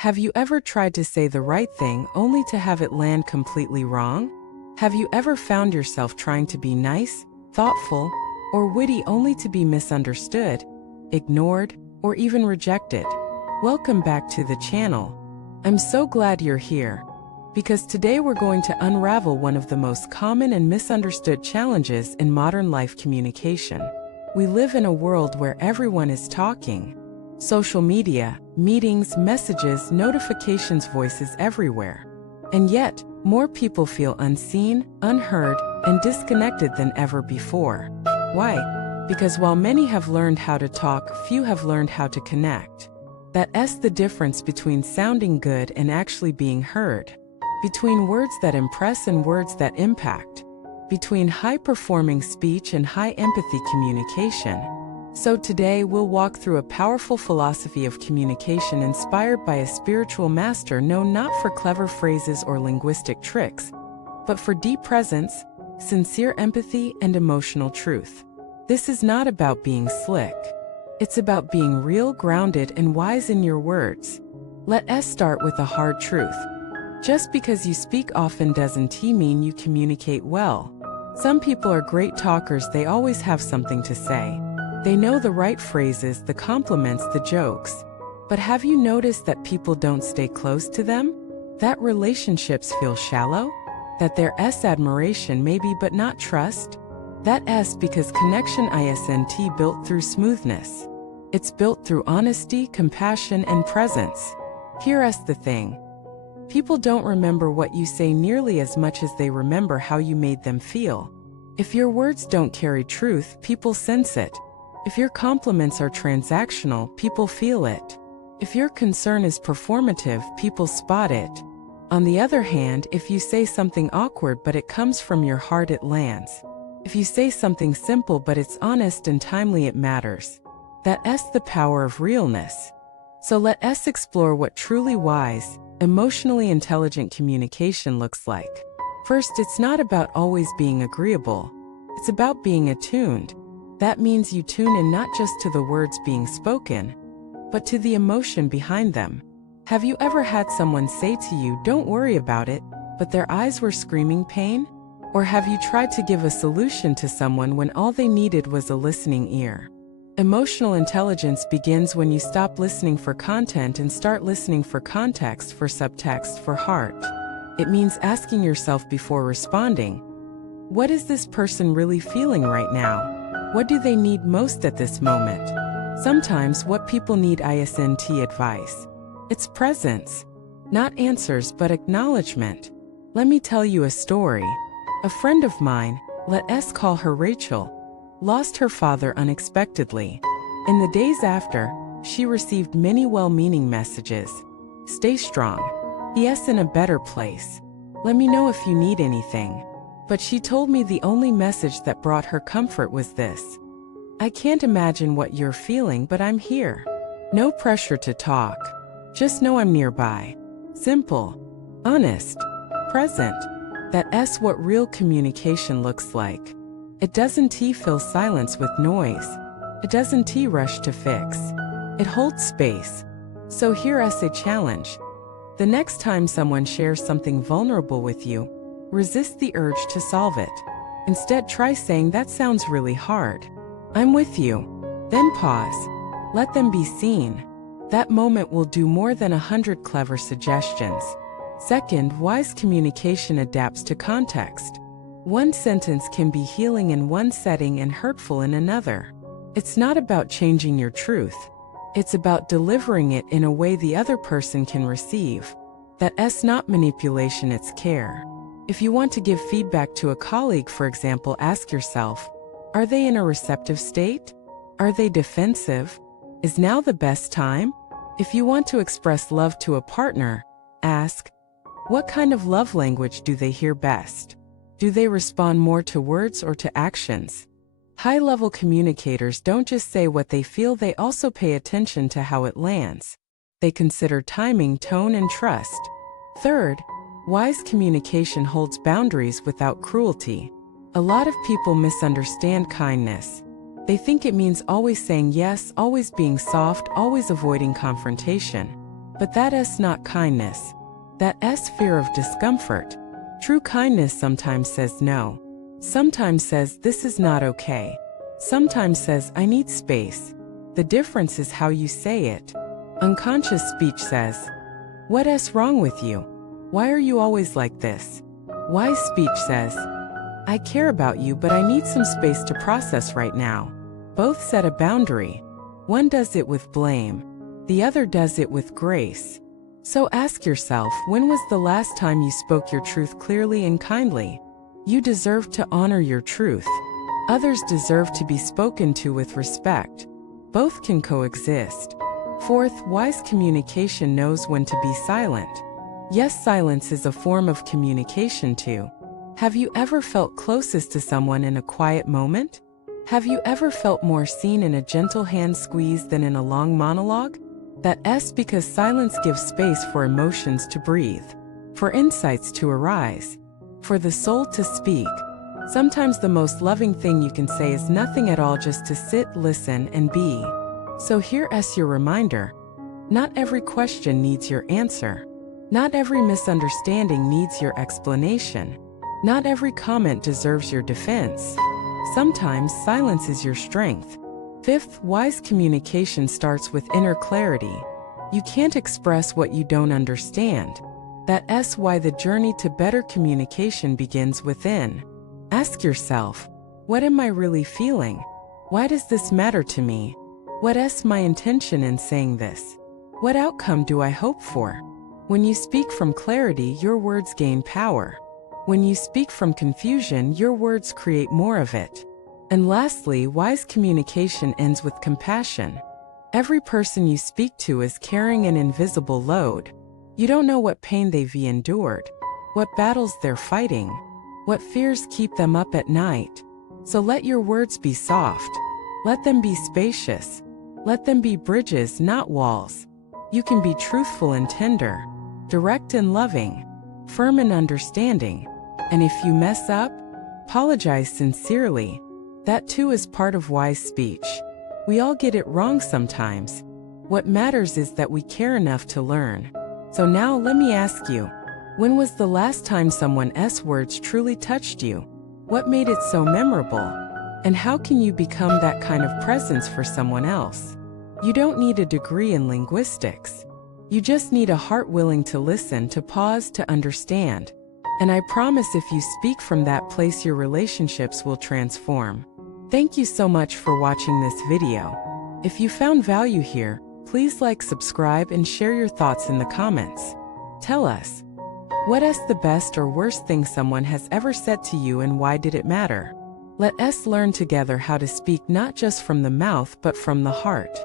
Have you ever tried to say the right thing only to have it land completely wrong? Have you ever found yourself trying to be nice, thoughtful, or witty only to be misunderstood, ignored, or even rejected? Welcome back to the channel. I'm so glad you're here, because today we're going to unravel one of the most common and misunderstood challenges in modern life communication. We live in a world where everyone is talking. Social media, meetings, messages, notifications, voices everywhere. And yet, more people feel unseen, unheard, and disconnected than ever before. Why? Because while many have learned how to talk, few have learned how to connect. That's the difference between sounding good and actually being heard. Between words that impress and words that impact. Between high-performing speech and high-empathy communication. So today we'll walk through a powerful philosophy of communication inspired by a spiritual master known not for clever phrases or linguistic tricks, but for deep presence, sincere empathy, and emotional truth. This is not about being slick. It's about being real, grounded, and wise in your words. Let us start with a hard truth. Just because you speak often doesn't mean you communicate well. Some people are great talkers, they always have something to say. They know the right phrases, the compliments, the jokes. But have you noticed that people don't stay close to them? That relationships feel shallow? That there's admiration maybe but not trust? That's because connection isn't built through smoothness. It's built through honesty, compassion, and presence. Here's the thing. People don't remember what you say nearly as much as they remember how you made them feel. If your words don't carry truth, people sense it. If your compliments are transactional, people feel it. If your concern is performative, people spot it. On the other hand, if you say something awkward but it comes from your heart, it lands. If you say something simple but it's honest and timely, it matters. That's the power of realness. So let us explore what truly wise, emotionally intelligent communication looks like. First, it's not about always being agreeable. It's about being attuned. That means you tune in not just to the words being spoken, but to the emotion behind them. Have you ever had someone say to you, "Don't worry about it," but their eyes were screaming pain? Or have you tried to give a solution to someone when all they needed was a listening ear? Emotional intelligence begins when you stop listening for content and start listening for context, for subtext, for heart. It means asking yourself before responding, what is this person really feeling right now? What do they need most at this moment? Sometimes what people need isn't advice. It's presence. Not answers, but acknowledgement. Let me tell you a story. A friend of mine, let's call her Rachel, lost her father unexpectedly. In the days after, she received many well-meaning messages. Stay strong. He's in a better place. Let me know if you need anything. But she told me the only message that brought her comfort was this. I can't imagine what you're feeling, but I'm here. No pressure to talk. Just know I'm nearby. Simple. Honest. Present. That's what real communication looks like. It doesn't fill silence with noise. It doesn't rush to fix. It holds space. So here's a challenge. The next time someone shares something vulnerable with you, resist the urge to solve it. Instead, try saying, "That sounds really hard. I'm with you." Then pause. Let them be seen. That moment will do more than 100 clever suggestions. Second, wise communication adapts to context. One sentence can be healing in one setting and hurtful in another. It's not about changing your truth. It's about delivering it in a way the other person can receive. That's not manipulation, it's care. If you want to give feedback to a colleague, for example, ask yourself, are they in a receptive state? Are they defensive? Is now the best time? If you want to express love to a partner, ask, what kind of love language do they hear best? Do they respond more to words or to actions? High-level communicators don't just say what they feel, they also pay attention to how it lands. They consider timing, tone, and trust. Third, wise communication holds boundaries without cruelty. A lot of people misunderstand kindness. They think it means always saying yes, always being soft, always avoiding confrontation. But that S not kindness. That S fear of discomfort. True kindness sometimes says no. Sometimes says this is not okay. Sometimes says I need space. The difference is how you say it. Unconscious speech says, "What's wrong with you? Why are you always like this?" Wise speech says, "I care about you, but I need some space to process right now." Both set a boundary. One does it with blame. The other does it with grace. So ask yourself, when was the last time you spoke your truth clearly and kindly? You deserve to honor your truth. Others deserve to be spoken to with respect. Both can coexist. Fourth, wise communication knows when to be silent. Yes, silence is a form of communication too. Have you ever felt closest to someone in a quiet moment? Have you ever felt more seen in a gentle hand squeeze than in a long monologue? That's because silence gives space for emotions to breathe, for insights to arise, for the soul to speak. Sometimes the most loving thing you can say is nothing at all, just to sit, listen, and be. So here's your reminder. Not every question needs your answer. Not every misunderstanding needs your explanation. Not every comment deserves your defense. Sometimes silence is your strength. Fifth, wise communication starts with inner clarity. You can't express what you don't understand. That's why the journey to better communication begins within. Ask yourself, what am I really feeling? Why does this matter to me? What's my intention in saying this? What outcome do I hope for? When you speak from clarity, your words gain power. When you speak from confusion, your words create more of it. And lastly, wise communication ends with compassion. Every person you speak to is carrying an invisible load. You don't know what pain they've endured, what battles they're fighting, what fears keep them up at night. So let your words be soft. Let them be spacious. Let them be bridges, not walls. You can be truthful and tender, direct and loving, firm and understanding. And if you mess up, apologize sincerely. That too is part of wise speech. We all get it wrong sometimes. What matters is that we care enough to learn. So now let me ask you, when was the last time someone's words truly touched you? What made it so memorable? And how can you become that kind of presence for someone else? You don't need a degree in linguistics. You just need a heart willing to listen, to pause, to understand. And I promise if you speak from that place, your relationships will transform. Thank you so much for watching this video. If you found value here, please like, subscribe, and share your thoughts in the comments. Tell us, what's the best or worst thing someone has ever said to you, and why did it matter? Let us learn together how to speak not just from the mouth but from the heart.